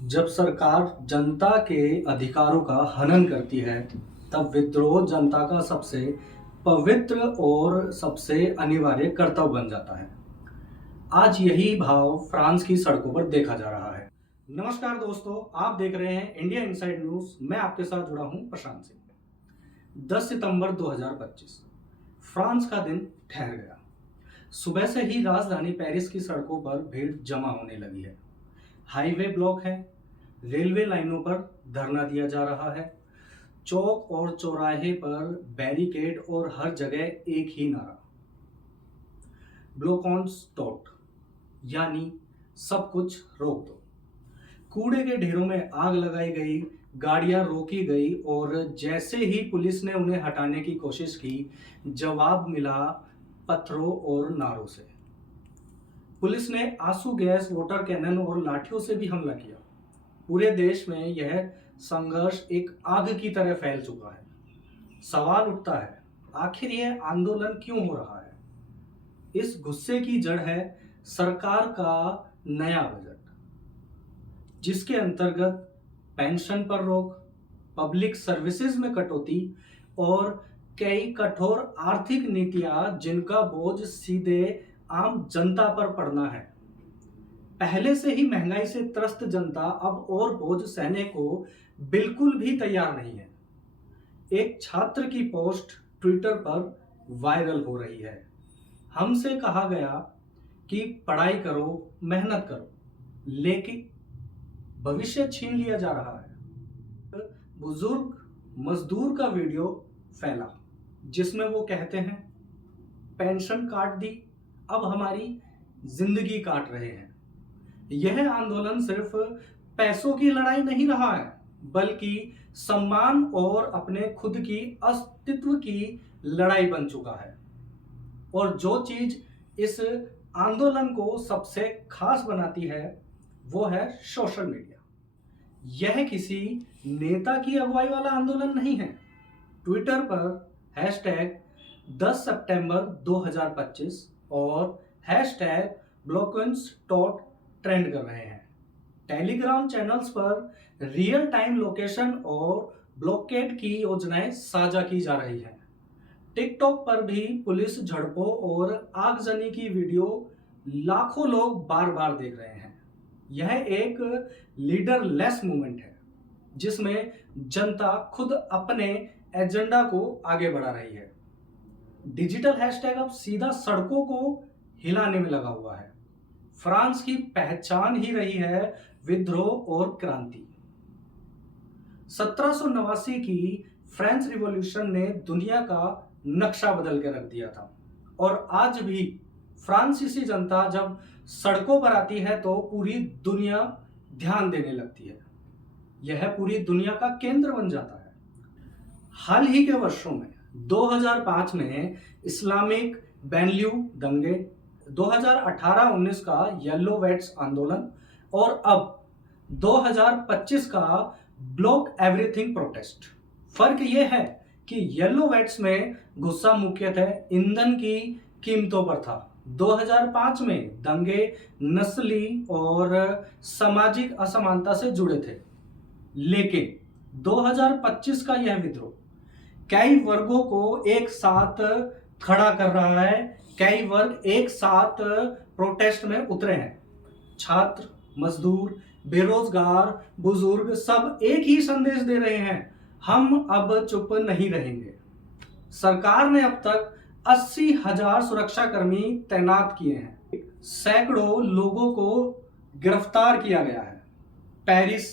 जब सरकार जनता के अधिकारों का हनन करती है, तब विद्रोह जनता का सबसे पवित्र और सबसे अनिवार्य कर्तव्य बन जाता है। आज यही भाव फ्रांस की सड़कों पर देखा जा रहा है। नमस्कार दोस्तों, आप देख रहे हैं इंडिया इनसाइड न्यूज। मैं आपके साथ जुड़ा हूं प्रशांत सिंह। 10 सितंबर 2025 फ्रांस का दिन ठहर गया। सुबह से ही राजधानी पेरिस की सड़कों पर भीड़ जमा होने लगी है। हाईवे ब्लॉक है, रेलवे लाइनों पर धरना दिया जा रहा है, चौक और चौराहे पर बैरिकेड और हर जगह एक ही नारा, ब्लॉक ऑन स्टॉप, यानी सब कुछ रोक दो। कूड़े के ढेरों में आग लगाई गई, गाड़ियां रोकी गई और जैसे ही पुलिस ने उन्हें हटाने की कोशिश की, जवाब मिला पत्थरों और नारों से। पुलिस ने आंसू गैस, वाटर कैनन और लाठियों से भी हमला किया। पूरे देश में यह संघर्ष एक आग की तरह फैल चुका है। सवाल उठता है, आखिर यह आंदोलन क्यों हो रहा है? इस गुस्से की जड़ है सरकार का नया बजट, जिसके अंतर्गत पेंशन पर रोक, पब्लिक सर्विसेज में कटौती और कई कठोर आर्थिक नीतियां जिनका बोझ सीधे आम जनता पर पड़ना है। पहले से ही महंगाई से त्रस्त जनता अब और बोझ सहने को बिल्कुल भी तैयार नहीं है। एक छात्र की पोस्ट ट्विटर पर वायरल हो रही है। हमसे कहा गया कि पढ़ाई करो, मेहनत करो, लेकिन भविष्य छीन लिया जा रहा है। बुजुर्ग मजदूर का वीडियो फैला, जिसमें वो कहते हैं, पेंशन काट दी, अब हमारी जिंदगी काट रहे हैं। यह आंदोलन सिर्फ पैसों की लड़ाई नहीं रहा है, बल्कि सम्मान और अपने खुद की अस्तित्व की लड़ाई बन चुका है। और जो चीज इस आंदोलन को सबसे खास बनाती है, वो है सोशल मीडिया। यह किसी नेता की अगुवाई वाला आंदोलन नहीं है। ट्विटर पर हैशटैग 10 सितंबर 2025 और हैशटैग ब्लॉकन्स ट्रेंड कर रहे हैं। टेलीग्राम चैनल्स पर रियल टाइम लोकेशन और ब्लॉकेड की योजनाएं साझा की जा रही हैं। टिकटॉक पर भी पुलिस झड़पों और आगजनी की वीडियो लाखों लोग बार बार देख रहे हैं। यह एक लीडरलेस मूवमेंट है, जिसमें जनता खुद अपने एजेंडा को आगे बढ़ा रही है। डिजिटल हैशटैग अब सीधा सड़कों को हिलाने में लगा हुआ है। फ्रांस की पहचान ही रही है विद्रोह और क्रांति। 1789 की फ्रेंच रिवॉल्यूशन ने दुनिया का नक्शा बदल के रख दिया था, और आज भी फ्रांसीसी जनता जब सड़कों पर आती है तो पूरी दुनिया ध्यान देने लगती है। यह पूरी दुनिया का केंद्र बन जाता है। हाल ही के वर्षों में 2005 में इस्लामिक बैनल्यू दंगे, 2018-19 का येलो वेट्स आंदोलन और अब 2025 का ब्लॉक एवरीथिंग प्रोटेस्ट। फर्क यह है कि येलो वेट्स में गुस्सा मुख्यतः ईंधन की कीमतों पर था। 2005 में दंगे नस्ली और सामाजिक असमानता से जुड़े थे, लेकिन 2025 का यह विद्रोह कई वर्गों को एक साथ खड़ा कर रहा है। कई वर्ग एक साथ प्रोटेस्ट में उतरे हैं। छात्र, मजदूर, बेरोजगार, बुजुर्ग सब एक ही संदेश दे रहे हैं, हम अब चुप नहीं रहेंगे। सरकार ने अब तक 80,000 सुरक्षाकर्मी तैनात किए हैं। सैकड़ों लोगों को गिरफ्तार किया गया है। पेरिस,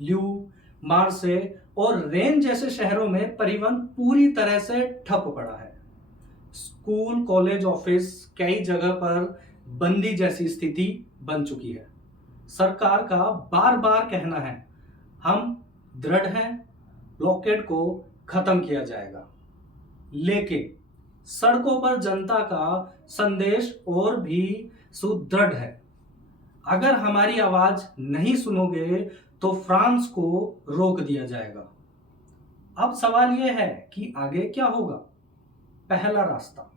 ल्यू, मार्से और रेन जैसे शहरों में परिवहन पूरी तरह से ठप पड़ा है। स्कूल, कॉलेज, ऑफिस कई जगह पर बंदी जैसी स्थिति बन चुकी है। सरकार का बार बार कहना है, हम दृढ़ हैं, ब्लॉकेड को खत्म किया जाएगा, लेकिन सड़कों पर जनता का संदेश और भी सुदृढ़ है। अगर हमारी आवाज नहीं सुनोगे तो फ्रांस को रोक दिया जाएगा। अब सवाल यह है कि आगे क्या होगा? पहला रास्ता,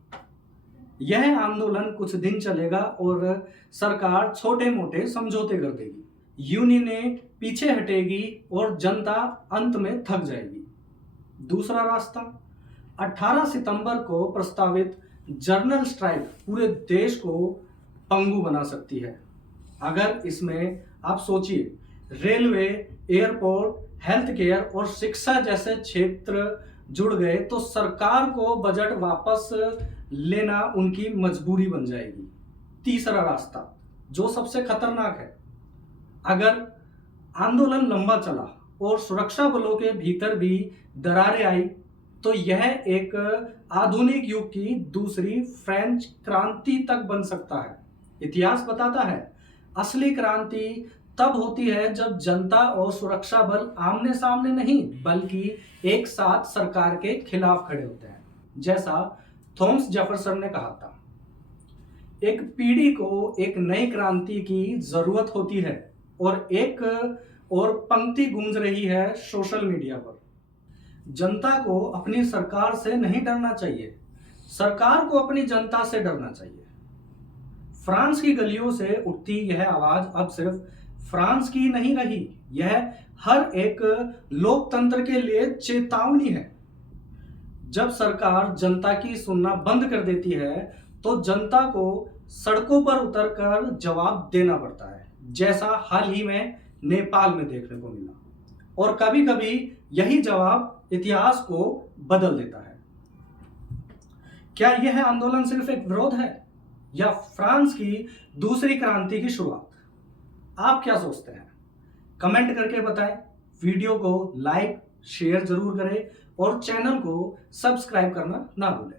यह आंदोलन कुछ दिन चलेगा और सरकार छोटे मोटे समझौते कर देगी। यूनियनें पीछे हटेगी और जनता अंत में थक जाएगी। दूसरा रास्ता, 18 सितंबर को प्रस्तावित जनरल स्ट्राइक पूरे देश को पंगु बना सकती है। अगर इसमें आप सोचिए, रेलवे, एयरपोर्ट, हेल्थ केयर और शिक्षा जैसे क्षेत्र जुड़ गए तो सरकार को बजट वापस लेना उनकी मजबूरी बन जाएगी। तीसरा रास्ता, जो सबसे खतरनाक है, अगर आंदोलन लंबा चला और सुरक्षा बलों के भीतर भी दरारें आई तो यह एक आधुनिक युग की दूसरी फ्रेंच क्रांति तक बन सकता है। इतिहास बताता है, असली क्रांति तब होती है जब जनता और सुरक्षा बल आमने सामने नहीं बल्कि एक साथ सरकार के खिलाफ खड़े होते हैं। जैसा थॉमस जेफरसन ने कहा था, एक पीढ़ी को एक नई क्रांति की जरूरत होती है और एक और पंक्ति गूंज रही है सोशल मीडिया पर। जनता को अपनी सरकार से नहीं डरना चाहिए, सरकार को अपनी जनता से डरना चाहिए। फ्रांस की गलियों से उठती यह आवाज अब सिर्फ फ्रांस की नहीं रही, यह हर एक लोकतंत्र के लिए चेतावनी है। जब सरकार जनता की सुनना बंद कर देती है तो जनता को सड़कों पर उतरकर जवाब देना पड़ता है, जैसा हाल ही में नेपाल में देखने को मिला। और कभी कभी यही जवाब इतिहास को बदल देता है। क्या यह आंदोलन सिर्फ एक विरोध है या फ्रांस की दूसरी क्रांति की शुरुआत? आप क्या सोचते हैं? कमेंट करके बताएं। वीडियो को लाइक शेयर जरूर करें और चैनल को सब्सक्राइब करना ना भूलें।